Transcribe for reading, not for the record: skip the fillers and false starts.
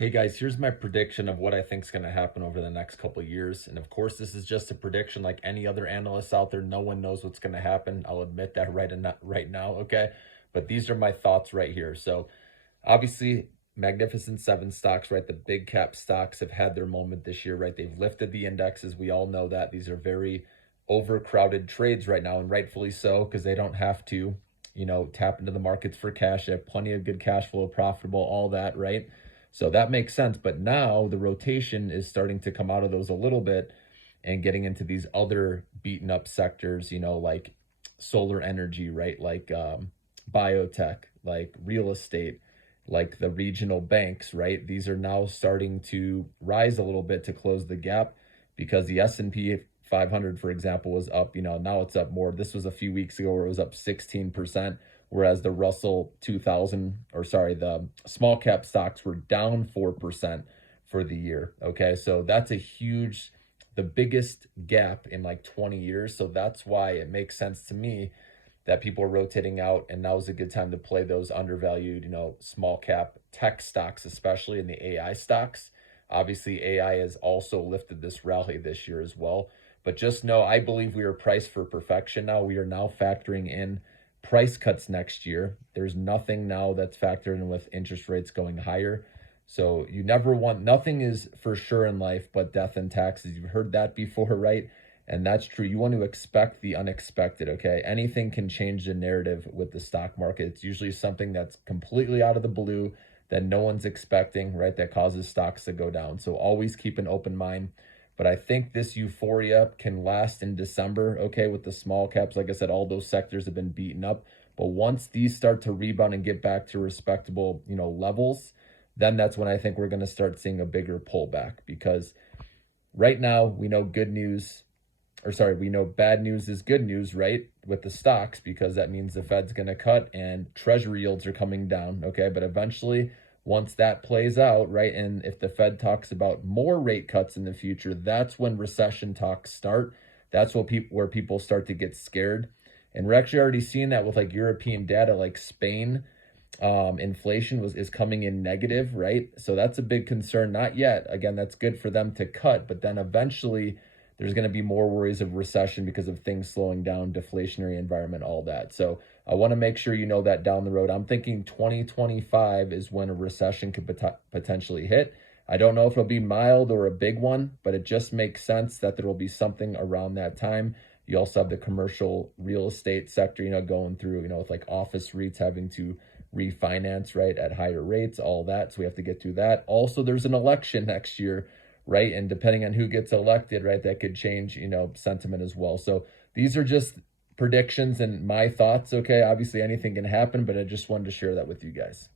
Hey guys, here's my prediction of what I think is going to happen over the next couple of years. And of course, this is just a prediction like any other analysts out there. No one knows what's going to happen. I'll admit that right now, okay? But these are my thoughts right here. So, obviously, Magnificent Seven stocks, right? The big cap stocks have had their moment this year, right? They've lifted the indexes. We all know that. These are very overcrowded trades right now, and rightfully so, because they don't have to, tap into the markets for cash. They have plenty of good cash flow, profitable, all that, right? So that makes sense. But now the rotation is starting to come out of those a little bit and getting into these other beaten up sectors, like solar energy, right? Like biotech, like real estate, like the regional banks, right? These are now starting to rise a little bit to close the gap because the S&P 500, for example, was up, now it's up more. This was a few weeks ago where it was up 16%, whereas the Russell 2000, or sorry, the small cap stocks were down 4% for the year. Okay, so that's a huge, the biggest gap in like 20 years. So that's why it makes sense to me that people are rotating out, and now is a good time to play those undervalued, small cap tech stocks, especially in the AI stocks. Obviously, AI has also lifted this rally this year as well. But just know, I believe we are priced for perfection now. We are now factoring in price cuts next year. There's nothing now that's factored in with interest rates going higher. So you never want, nothing is for sure in life but death and taxes. You've heard that before, right? And that's true. You want to expect the unexpected, okay? Anything can change the narrative with the stock market. It's usually something that's completely out of the blue that no one's expecting, right? That causes stocks to go down. So always keep an open mind. But I think this euphoria can last in December, okay, with the small caps. Like I said, all those sectors have been beaten up. But once these start to rebound and get back to respectable, levels, then that's when I think we're going to start seeing a bigger pullback, because right now we know we know bad news is good news, right? With the stocks, because that means the Fed's going to cut and treasury yields are coming down, okay? But eventually, once that plays out, right, and if the Fed talks about more rate cuts in the future, that's when recession talks start. That's where people start to get scared. And we're actually already seeing that with like European data, like Spain. Inflation is coming in negative, right? So that's a big concern. Not yet. Again, that's good for them to cut, but then eventually there's going to be more worries of recession because of things slowing down, deflationary environment, all that. So I want to make sure you know that down the road. I'm thinking 2025 is when a recession could potentially hit. I don't know if it'll be mild or a big one, but it just makes sense that there will be something around that time. You also have the commercial real estate sector, going through, with like office REITs having to refinance, right, at higher rates, all that. So we have to get through that. Also, there's an election next year, right? And depending on who gets elected, right, that could change, sentiment as well. So these are just predictions and my thoughts, okay? Obviously anything can happen, but I just wanted to share that with you guys.